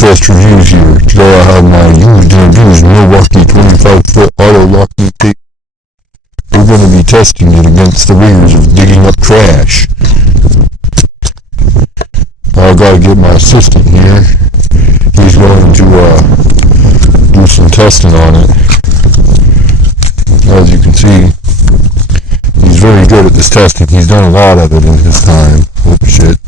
test reviews here. Today I have my used and abused Milwaukee 25-foot auto-locking tape. We're going to be testing it against the rigors of digging up trash. I gotta get my assistant here. He's going to do some testing on it. As you can see, he's very good at this testing. He's done a lot of it in his time. Oh shit.